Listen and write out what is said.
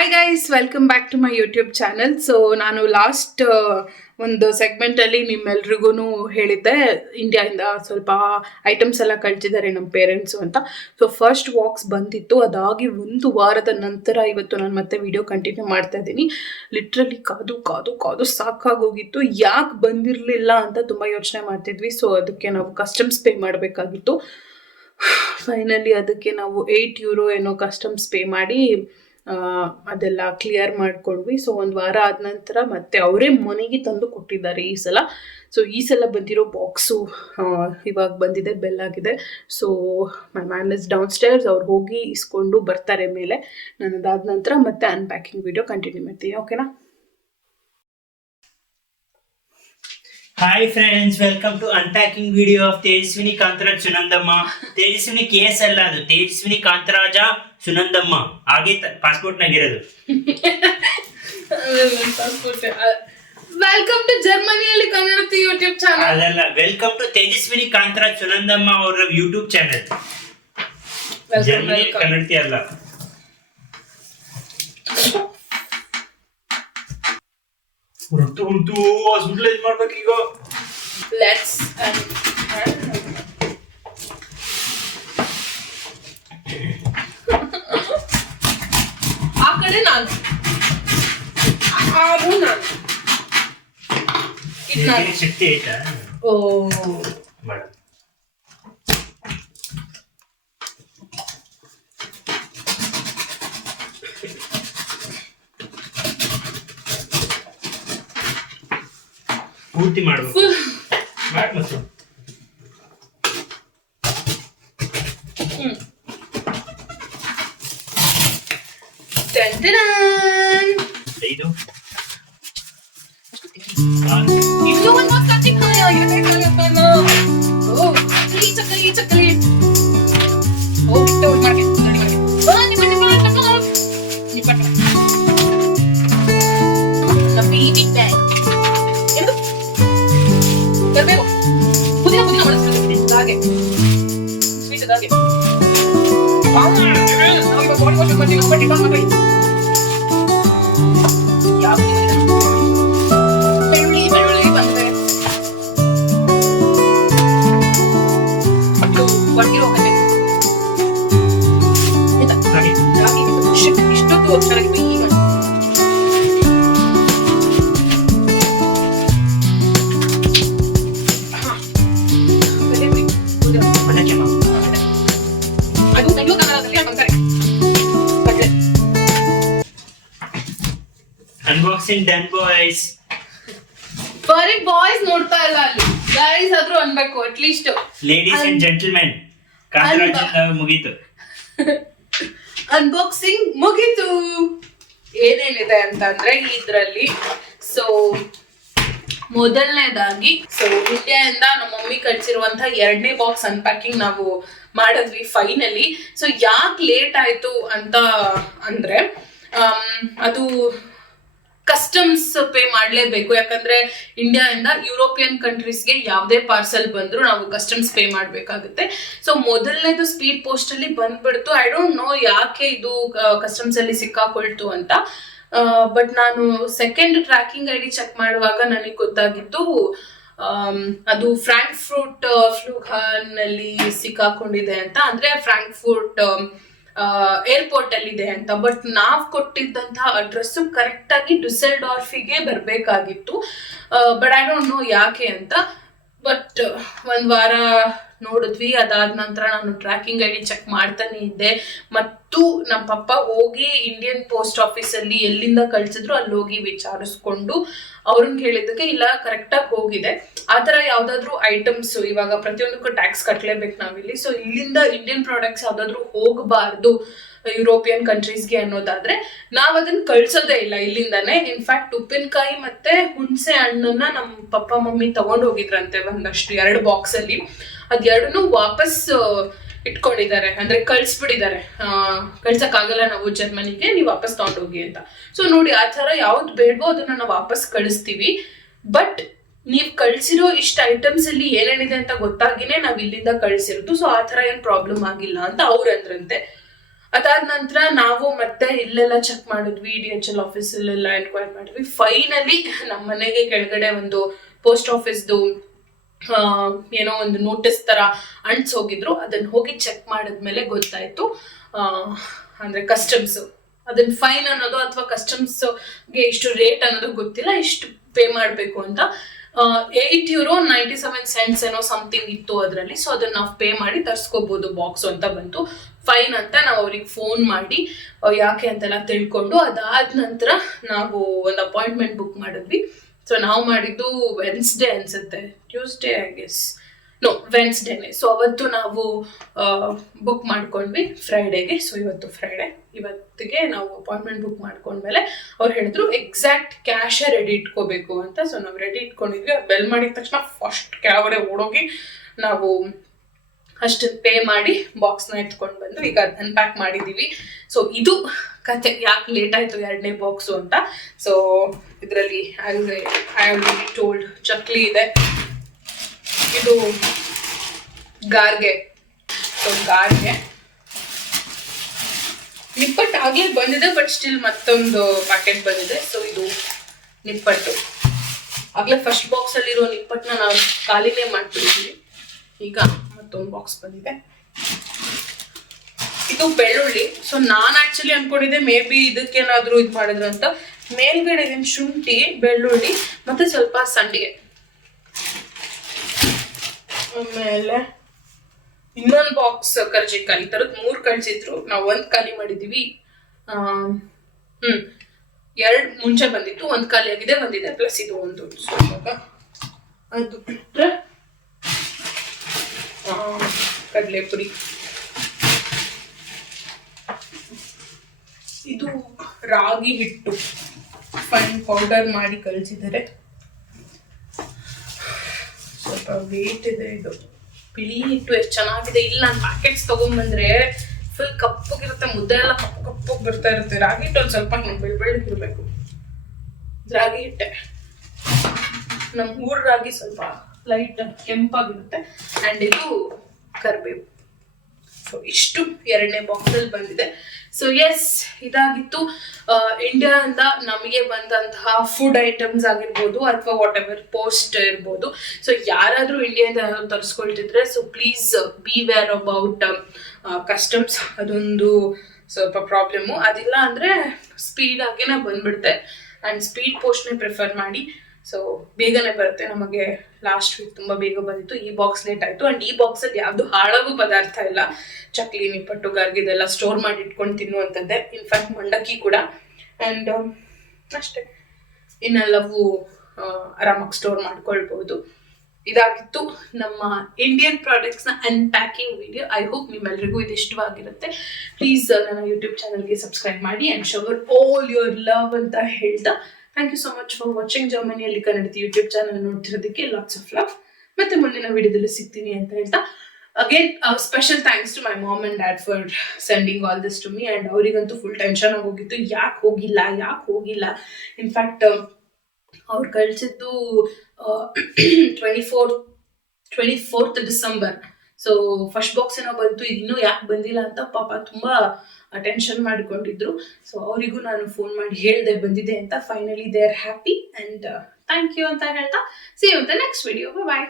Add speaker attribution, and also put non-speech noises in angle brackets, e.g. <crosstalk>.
Speaker 1: Hi guys welcome back to my YouTube channel so ನಾನು last ಒಂದು ಸೆಗ್ಮೆಂಟಲ್ಲಿ ನಿಮ್ಮೆಲ್ರಿಗೂ ಹೇಳಿದ್ದೆ ಇಂಡಿಯಾದಿಂದ ಸ್ವಲ್ಪ ಐಟಮ್ಸ್ ಎಲ್ಲ ಕಳ್ಸಿದ್ದಾರೆ ನಮ್ಮ ಪೇರೆಂಟ್ಸು ಅಂತ. ಸೊ ಫಸ್ಟ್ ವಾಕ್ಸ್ ಬಂದಿತ್ತು. ಅದಾಗಿ ಒಂದು ವಾರದ ನಂತರ ಇವತ್ತು ನಾನು ಮತ್ತೆ ವಿಡಿಯೋ ಕಂಟಿನ್ಯೂ ಮಾಡ್ತಾ ಇದ್ದೀನಿ. ಲಿಟ್ರಲಿ ಕಾದು ಕಾದು ಕಾದು ಸಾಕಾಗೋಗಿತ್ತು. ಯಾಕೆ ಬಂದಿರಲಿಲ್ಲ ಅಂತ ತುಂಬ ಯೋಚನೆ ಮಾಡ್ತಿದ್ವಿ ಸೊ ಅದಕ್ಕೆ ನಾವು ಕಸ್ಟಮ್ಸ್ ಪೇ ಮಾಡಬೇಕಾಗಿತ್ತು. ಫೈನಲಿ ಅದಕ್ಕೆ ನಾವು ಏಯ್ಟ್ ಯೂರೋ ಏನೋ ಕಸ್ಟಮ್ಸ್ ಪೇ ಮಾಡಿ ಅದೆಲ್ಲ ಕ್ಲಿಯರ್ ಮಾಡ್ಕೊಂಡ್ವಿ. ಸೊ ಒಂದು ವಾರ ಆದ ನಂತರ ಮತ್ತೆ ಅವರೇ ಮನೆಗೆ ತಂದು ಕೊಟ್ಟಿದ್ದಾರೆ ಈ ಸಲ. ಸೊ ಈ ಸಲ ಬಂದಿರೋ ಬಾಕ್ಸು ಇವಾಗ ಬಂದಿದೆ, ಬೆಲ್ ಆಗಿದೆ. So my man is downstairs ಅವ್ರು ಹೋಗಿ ಇಸ್ಕೊಂಡು ಬರ್ತಾರೆ ಮೇಲೆ. ನಾನು ಅದಾದ ನಂತರ ಮತ್ತೆ ಅನ್ಪ್ಯಾಕಿಂಗ್ ವಿಡಿಯೋ ಕಂಟಿನ್ಯೂ ಮಾಡ್ತೀನಿ ಓಕೆನಾ
Speaker 2: hi friends welcome to unpacking video of Tejaswini Kantharaj Sunandamma Tejaswini case ಅಲ್ಲ ಅದು. ತೇಜಸ್ವಿನಿ ಕಾಂತರಾಜ ಸುನಂದಮ್ಮ ಹಾಗೆ ಪಾಸ್ಪೋರ್ಟ್ ನಾಗಿರೋದು.
Speaker 1: ವೆಲ್ಕಮ್ ಟು ಜರ್ಮನಿಯಲ್ಲಿ ಕನ್ನಡ ಯೂಟ್ಯೂಬ್ ಚಾನಲ್
Speaker 2: ಅಲ್ಲಲ್ಲ ವೆಲ್ಕಮ್ ಟು ತೇಜಸ್ವಿನಿ ಕಾಂತರಾಜ್ ಸುನಂದಮ್ಮ ಅವರ ಯೂಟ್ಯೂಬ್ ಚಾನೆಲ್ ಜರ್ಮನಿ ಕನ್ನಡತಿ ಅಲ್ಲ. ಹೊರತು ಉಂಟು ಹಾಸ್ಪಿಟಲೈಸ್ ಮಾಡ್ಬೇಕೀಗ
Speaker 1: ಲೆಟ್ಸ್ ಆ ಕಡೆ ನಾನು. ಅದು ನಾನು. ಇದು ನಾನು.
Speaker 2: ಶಕ್ತಿ ಆಯ್ತಾ
Speaker 1: ಓ.
Speaker 2: ಪೂರ್ತಿ ಮಾಡ್ಬೇಕು
Speaker 1: ಫುಲ್
Speaker 2: ಮಾಡ್ ಮತ್ತು ಐದು ಆರು.
Speaker 1: ಇನ್ನು ಒಂದು ಕತ್ತಿಗೆ ಇರಬೇಕಾಗತ್ತಲ್ಲ ಓ ಚಕ್ಕಲಿ ಚಕ್ಕಲಿ ಚಕ್ಕಲಿ ಓ ಬಿಟ್ಟು ಮಾಡ್ಕೆ ರೆಡಿ ಮಾಡ್ಕೆ
Speaker 2: ಡನ್ ಬಾಯ್ಸ್
Speaker 1: ಬರೀ ಬಾಯ್ಸ್ ನೋಡ್ತಾ ಇಲ್ಲ ಅಲ್ಲಿ. ಗೈಸ್ ಆದ್ರೂ ಅನ್ಬೇಕು
Speaker 2: at least ladies and gentlemen Kantharaj ಮುಗೀತು. <laughs>
Speaker 1: ಅನ್ಬಾಕ್ಸಿಂಗ್ ಮುಗೀತು. ಏನೇನಿದೆ ಅಂತಂದ್ರೆ ಇದ್ರಲ್ಲಿ ಸೊ ಮೊದಲನೇದಾಗಿ ಸೊ ಇಂಡಿಯಾದಿಂದ ನಮ್ಮ ಮಮ್ಮಿ ಕಟ್ಸಿರುವಂತಹ ಎರಡನೇ ಬಾಕ್ಸ್ ಅನ್ಪ್ಯಾಕಿಂಗ್ ನಾವು ಮಾಡಿದ್ವಿ ಫೈನಲಿ ಸೊ ಯಾಕೆ ಲೇಟ್ ಆಯ್ತು ಅಂತ ಅಂದ್ರೆ ಆಮ್, ಅದು ಕಸ್ಟಮ್ಸ್ ಪೇ ಮಾಡಲೇಬೇಕು. ಯಾಕಂದ್ರೆ ಇಂಡಿಯಾ ಇಂದ ಯುರೋಪಿಯನ್ ಕಂಟ್ರೀಸ್ಗೆ ಯಾವುದೇ ಪಾರ್ಸಲ್ ಬಂದ್ರು ನಾವು ಕಸ್ಟಮ್ಸ್ ಪೇ ಮಾಡಬೇಕಾಗುತ್ತೆ. ಸೊ ಮೊದಲನೇದು ಸ್ಪೀಡ್ ಪೋಸ್ಟ್ ಅಲ್ಲಿ ಬಂದ್ಬಿಡ್ತು. ಐ ಡೋಂಟ್ ನೋ ಯಾಕೆ ಇದು ಕಸ್ಟಮ್ಸ್ ಅಲ್ಲಿ ಸಿಕ್ಕಾಕೊಳ್ತು ಅಂತ. ಬಟ್ ನಾನು second tracking I D check ಮಾಡುವಾಗ ನನಗೆ ಗೊತ್ತಾಗಿದ್ದು ಅದು ಫ್ರಾಂಕ್ಫ್ರೂಟ್ ಫ್ಲೂಹಾನ್ ಅಲ್ಲಿ ಸಿಕ್ಕಾಕೊಂಡಿದೆ ಅಂತ. ಅಂದ್ರೆ ಫ್ರಾಂಕ್ಫೂರ್ಟ್ ಏರ್ಪೋರ್ಟ್ ಅಲ್ಲಿ ಇದೆ ಅಂತ ಬಟ್ ನಾವ್ ಕೊಟ್ಟಿದ್ದಂತಹ ಅಡ್ರೆಸ್ ಕರೆಕ್ಟ್ ಆಗಿ ಡುಸೆಲ್ಡಾರ್ಫಿಗೆ ಬರ್ಬೇಕಾಗಿತ್ತು. ಬಟ್ ಐ ಡೋಂಟ್ ನೋ ಯಾಕೆ ಅಂತ ಬಟ್ ಒಂದ್ ವಾರ ನೋಡಿದ್ವಿ. ಅದಾದ ನಂತರ ನಾನು ಟ್ರ್ಯಾಕಿಂಗ್ ಐ ಡಿ ಚೆಕ್ ಮಾಡ್ತಾನೆ ಇದ್ದೆ. ಮತ್ತು ನಮ್ಮ ಪಪ್ಪ ಹೋಗಿ ಇಂಡಿಯನ್ ಪೋಸ್ಟ್ ಆಫೀಸ್ ಅಲ್ಲಿ ಎಲ್ಲಿಂದ ಕಳ್ಸಿದ್ರು ಅಲ್ಲಿ ಹೋಗಿ ವಿಚಾರಿಸ್ಕೊಂಡು ಅವ್ರನ್ನ ಕೇಳಿದ್ದಕ್ಕೆ ಇಲ್ಲ ಕರೆಕ್ಟಾಗಿ ಹೋಗಿದೆ. ಆ ಥರ ಯಾವ್ದಾದ್ರು ಐಟಮ್ಸ್ ಇವಾಗ ಪ್ರತಿಯೊಂದಕ್ಕೂ ಟ್ಯಾಕ್ಸ್ ಕಟ್ಟಲೇಬೇಕು ನಾವಿಲ್ಲಿ. ಸೊ ಇಲ್ಲಿಂದ ಇಂಡಿಯನ್ ಪ್ರಾಡಕ್ಟ್ಸ್ ಯಾವ್ದಾದ್ರು ಹೋಗಬಾರ್ದು ಯುರೋಪಿಯನ್ ಕಂಟ್ರೀಸ್ಗೆ ಅನ್ನೋದಾದ್ರೆ ನಾವ್ ಅದನ್ನ ಕಳ್ಸೋದೇ ಇಲ್ಲ ಇಲ್ಲಿಂದಾನೆ. ಇನ್ಫ್ಯಾಕ್ಟ್ ಉಪ್ಪಿನಕಾಯಿ ಮತ್ತೆ ಹುಣಸೆ ಹಣ್ಣನ್ನ ನಮ್ಮ ಪಪ್ಪ ಮಮ್ಮಿ ತಗೊಂಡ್ ಹೋಗಿದ್ರಂತೆ ಒಂದಷ್ಟು, ಎರಡು ಬಾಕ್ಸ್ ಅಲ್ಲಿ. ಅದೆರಡನ್ನೂ ವಾಪಸ್ ಇಟ್ಕೊಂಡಿದ್ದಾರೆ. ಅಂದ್ರೆ ಕಳ್ಸ್ಬಿಟ್ಟಿದ್ದಾರೆ. ಕಳ್ಸಕ್ಕಾಗಲ್ಲ ನಾವು ಜರ್ಮನಿಗೆ, ನೀವು ವಾಪಸ್ ತಗೊಂಡೋಗಿ ಅಂತ. ಸೊ ನೋಡಿ, ಆ ಥರ ಯಾವ್ದು ಬೇಡವೋ ಅದನ್ನ ನಾವು ವಾಪಸ್ ಕಳಿಸ್ತೀವಿ. ಬಟ್ ನೀವು ಕಳ್ಸಿರೋ ಇಷ್ಟು ಐಟಮ್ಸ್ ಅಲ್ಲಿ ಏನೇನಿದೆ ಅಂತ ಗೊತ್ತಾಗಿನೇ ನಾವು ಇಲ್ಲಿಂದ ಕಳ್ಸಿರೋದು. ಸೊ ಆ ಥರ ಏನು ಪ್ರಾಬ್ಲಮ್ ಆಗಿಲ್ಲ ಅಂತ ಅವ್ರು ಅಂದ್ರಂತೆ. ಅದಾದ ನಂತರ ನಾವು ಮತ್ತೆ ಇಲ್ಲೆಲ್ಲ ಚೆಕ್ ಮಾಡಿದ್ವಿ ಡಿ ಎಚ್ ಎಲ್ ಆಫೀಸಲ್ಲೆಲ್ಲ ಎನ್ಕ್ವೈರ್ ಮಾಡಿದ್ವಿ. ಫೈನಲಿ ನಮ್ಮ ಮನೆಗೆ ಕೆಳಗಡೆ ಒಂದು ಪೋಸ್ಟ್ ಆಫೀಸ್ದು ಏನೋ ಒಂದು ನೋಟಿಸ್ ತರ ಅಂಟ್ಸ್ ಹೋಗಿದ್ರು. ಅದನ್ನ ಹೋಗಿ ಚೆಕ್ ಮಾಡಿದ್ಮೇಲೆ ಗೊತ್ತಾಯ್ತು. ಅಂದ್ರೆ ಕಸ್ಟಮ್ಸ್ ಅದನ್ನ ಫೈನ್ ಅನ್ನೋದು ಅಥವಾ ಕಸ್ಟಮ್ಸ್ಗೆ ಇಷ್ಟು ರೇಟ್ ಅನ್ನೋದು ಗೊತ್ತಿಲ್ಲ, ಇಷ್ಟು ಪೇ ಮಾಡಬೇಕು ಅಂತ. Eight euro ninety seven cents ಏನೋ ಸಮಥಿಂಗ್ ಇತ್ತು ಅದರಲ್ಲಿ. ಸೊ ಅದನ್ನ ನಾವು ಪೇ ಮಾಡಿ ತರ್ಸ್ಕೋಬಹುದು ಬಾಕ್ಸ್ ಅಂತ ಬಂತು. ಫೈನ್ ಅಂತ ನಾವು ಅವ್ರಿಗೆ ಫೋನ್ ಮಾಡಿ ಯಾಕೆ ಅಂತೆಲ್ಲ ತಿಳ್ಕೊಂಡು ಅದಾದ ನಂತರ ನಾವು ಒಂದು ಅಪಾಯಿಂಟ್ಮೆಂಟ್ ಬುಕ್ ಮಾಡಿದ್ವಿ. ಸೊ ನಾವು ಮಾಡಿದ್ದು ವೆನ್ಸ್ಡೇ ಅನ್ಸುತ್ತೆ. Tuesday I guess no. ವೆನ್ಸ್ಡೇನೆ so ಅವತ್ತು ನಾವು ಬುಕ್ ಮಾಡ್ಕೊಂಡ್ವಿ ಫ್ರೈಡೇಗೆ ಸೊ ಇವತ್ತು ಫ್ರೈಡೇ ಇವತ್ತಿಗೆ ನಾವು ಅಪಾಯಿಂಟ್ಮೆಂಟ್ ಬುಕ್ ಮಾಡ್ಕೊಂಡ್ಮೇಲೆ ಅವ್ರು ಹೇಳಿದ್ರು ಎಕ್ಸಾಕ್ಟ್ ಕ್ಯಾಶೇ ರೆಡಿ ಇಟ್ಕೋಬೇಕು ಅಂತ. ಸೊ ನಾವು ರೆಡಿ ಇಟ್ಕೊಂಡಿದ್ವಿ. ಬೆಲ್ ಮಾಡಿದ ತಕ್ಷಣ ಫಸ್ಟ್ ಕೆಳಗಡೆ ಓಡೋಗಿ ನಾವು ಅಷ್ಟು ಪೇ ಮಾಡಿ ಬಾಕ್ಸ್ನ ಎತ್ಕೊಂಡು ಬಂದು ಈಗ ಅನ್ಪ್ಯಾಕ್ ಮಾಡಿದ್ದೀವಿ ಸೊ ಇದು ಕತೆ. ಯಾಕೆ ಲೇಟ್ ಆಯಿತು ಎರಡನೇ ಬಾಕ್ಸು ಅಂತ? ಸೊ ಇದರಲ್ಲಿ ಐ ಟೋಲ್ಡ್ ಚಕ್ಲಿ ಇದೆ. ಇದು ಗಾರ್ಗೆ. ಸೊ ಗಾರ್ಗೆ. ನಿಪ್ಪಟ್ಟು ಆಗ್ಲೇ ಬಂದಿದೆ ಬಟ್ ಸ್ಟಿಲ್ ಮತ್ತೊಂದು ಪ್ಯಾಕೆಟ್ ಬಂದಿದೆ. ಸೊ ಇದು ನಿಪ್ಪಟ್ಟು. ಆಗ್ಲೇ ಫಸ್ಟ್ ಬಾಕ್ಸ್ ಅಲ್ಲಿರೋ ನಿಪ್ಪಟ್ಟನ್ನ ನಾವು ಖಾಲಿನೇ ಮಾಡ್ಬಿಟ್ಟಿದ್ವಿ. ಈಗ ಮತ್ತೊಂದು ಬಾಕ್ಸ್ ಬಂದಿದೆ. ಇದು ಬೆಳ್ಳುಳ್ಳಿ. ಸೊ ನಾನ್ ಆಕ್ಚುಲಿ ಅನ್ಕೊಂಡಿದ್ದೆ ಮೇ ಬಿ ಇದಕ್ಕೇನಾದ್ರೂ ಇದು ಮಾಡಿದ್ರು ಅಂತ. ಮೇಲ್ಗಡೆ ಶುಂಠಿ, ಬೆಳ್ಳುಳ್ಳಿ, ಮತ್ತೆ ಸ್ವಲ್ಪ ಸಂಡಿಗೆ. ಆಮೇಲೆ ಇನ್ನೊಂದು ಬಾಕ್ಸ್ ಕರ್ಜಿಕಾಯಿ. ಈ ತರದ್ ಮೂರ್ ಕಳ್ಸಿದ್ರು ನಾವು ಒಂದ್ ಖಾಲಿ ಮಾಡಿದೀವಿ. ಹ್ಞೂ ಹ್ಮ್. ಎರಡ್ ಮುಂಚೆ ಬಂದಿತ್ತು, ಒಂದ್ ಖಾಲಿ ಆಗಿದೆ ಬಂದಿದೆ ಪ್ಲಸ್ ಇದು ಒಂದು ಅದು ಬಿಟ್ರೆ ಆ, ಕಡ್ಲೆಪುರಿ. ಇದು ರಾಗಿ ಹಿಟ್ಟು. ಫೈನ್ ಪೌಡರ್ ಮಾಡಿ ಕಳಿಸಿದ್ದಾರೆ ಸ್ವಲ್ಪ ವೇಟ್ ಇದೆ ಇದು. ಬಿಳಿ ಹಿಟ್ಟು ಎಷ್ಟು ಚೆನ್ನಾಗಿದೆ ಇಲ್ಲ ನಾನು ಪ್ಯಾಕೆಟ್ಸ್ ತಗೊಂಡ್ಬಂದ್ರೆ ಫುಲ್ ಕಪ್ಪಗಿರುತ್ತೆ ಮುದ್ದೆ ಎಲ್ಲ ಕಪ್ಪು ಕಪ್ಪಗೆ ಬರ್ತಾ ಇರುತ್ತೆ. ರಾಗಿ ಹಿಟ್ಟು ಒಂದು ಸ್ವಲ್ಪ ಹಿಂಗೆ ಬೆಳ್ ಇರಬೇಕು ರಾಗಿ ಹಿಟ್ಟೆ. ನಮ್ಮ ಊರ ರಾಗಿ ಸ್ವಲ್ಪ ಲೈಟ್ ಕೆಂಪಾಗಿರುತ್ತೆ. ಅಂಡ್ ಇದು ಕರಿಬೇವು. ಸೊ ಇಷ್ಟು ಎರಡನೇ ಬಾಕ್ಸ್ ಅಲ್ಲಿ ಬಂದಿದೆ. ಸೊ ಎಸ್ ಇದಾಗಿತ್ತು. ಇಂಡಿಯಾದಿಂದ ನಮಗೆ ಬಂದಂತಹ ಫುಡ್ ಐಟಮ್ಸ್ ಆಗಿರ್ಬೋದು ಅಥವಾ ವಾಟ್ ಎವರ್ ಪೋಸ್ಟ್ ಇರ್ಬೋದು. ಸೊ ಯಾರಾದರೂ ಯಾರಾದ್ರೂ ತರಿಸ್ಕೊಳ್ತಿದ್ರೆ so please beware about customs ಅದೊಂದು ಸ್ವಲ್ಪ ಪ್ರಾಬ್ಲಮ್ಮು ಅದಿಲ್ಲ ಅಂದ್ರೆ ಸ್ಪೀಡ್ ಆಗೇನೆ ಬಂದ್ಬಿಡುತ್ತೆ. ಅಂಡ್ ಸ್ಪೀಡ್ ಪೋಸ್ಟ್ನೇ ಪ್ರಿಫರ್ ಮಾಡಿ. ಸೊ ಬೇಗನೆ ಬರುತ್ತೆ ನಮಗೆ ಲಾಸ್ಟ್ ವೀಕ್ ತುಂಬಾ ಬೇಗ ಬಂದಿತ್ತು. ಈ ಬಾಕ್ಸ್ ಲೇಟ್ ಆಯ್ತು. ಅಂಡ್ ಈ ಬಾಕ್ಸ್ ಅಲ್ಲಿ ಯಾವ್ದು ಹಾಳಾಗೋ ಪದಾರ್ಥ ಇಲ್ಲ. ಚಕ್ಲಿ, ನಿಪ್ಪಟ್ಟು ಗರ್ಗಿದೆಲ್ಲ ಸ್ಟೋರ್ ಮಾಡಿ ಇಟ್ಕೊಂಡು ತಿನ್ನುವಂಥದ್ದೇ. ಇನ್ಫ್ಯಾಕ್ಟ್ ಮಂಡಕ್ಕಿ ಕೂಡ. ಅಂಡ್ ಅಷ್ಟೇ. ಇನ್ನೆಲ್ಲವೂ ಆರಾಮಾಗಿ ಸ್ಟೋರ್ ಮಾಡ್ಕೊಳ್ಬಹುದು ಇದಾಗಿತ್ತು ನಮ್ಮ ಇಂಡಿಯನ್ ಪ್ರಾಡಕ್ಟ್ಸ್ನ ಅನ್ಪ್ಯಾಕಿಂಗ್ ವಿಡಿಯೋ ಐ ಹೋಪ್ ನಿಮ್ಮೆಲ್ಲರಿಗೂ ಇದು ಇಷ್ಟವಾಗಿರುತ್ತೆ. ಪ್ಲೀಸ್ ನನ್ನ ಯೂಟ್ಯೂಬ್ ಚಾನಲ್ಗೆ ಸಬ್ಸ್ಕ್ರೈಬ್ ಮಾಡಿ and shower all your love ಅಂತ ಹೇಳ್ತಾ thank you so much for watching ಜರ್ಮನಿಯಲ್ಲಿ ಕನ್ನಡದ ಯೂಟ್ಯೂಬ್ ಚಾನಲ್ ನೋಡ್ತಿರೋದಕ್ಕೆ ಲಾಟ್ಸ್ ಆಫ್ ಲವ್ ಮತ್ತೆ ಮುಂದಿನ ವಿಡಿಯೋದಲ್ಲಿ ಸಿಗ್ತೀನಿ ಅಂತ ಹೇಳ್ತಾ again special thanks to my mom and dad for sending all this to me and ಅವರಿಗಂತೂ full tension ಆಗೋಗಿತ್ತು ಯಾಕೆ ಹೋಗಿಲ್ಲ ಯಾಕೆ ಹೋಗಿಲ್ಲ? ಇನ್ಫ್ಯಾಕ್ಟ್ ಅವ್ರು ಕಳಿಸಿದ್ದು twenty four twenty fourth December so first box ಏನೋ ಬಂತು, ಇನ್ನೂ ಯಾಕೆ ಬಂದಿಲ್ಲ ಅಂತ ಪಾಪ ತುಂಬ ಅಟೆನ್ಷನ್ ಮಾಡಿಕೊಂಡಿದ್ರು. ಸೊ ಅವರಿಗೂ ನಾನು ಫೋನ್ ಮಾಡಿ ಹೇಳಿದೆ, ಬಂದಿದೆ ಅಂತ. Finally they are happy and thank you ಅಂತ ಹೇಳ್ತಾ ಸಿ ಯು ಅಂತ ನೆಕ್ಸ್ಟ್ ವಿಡಿಯೋ ಬಾಯ್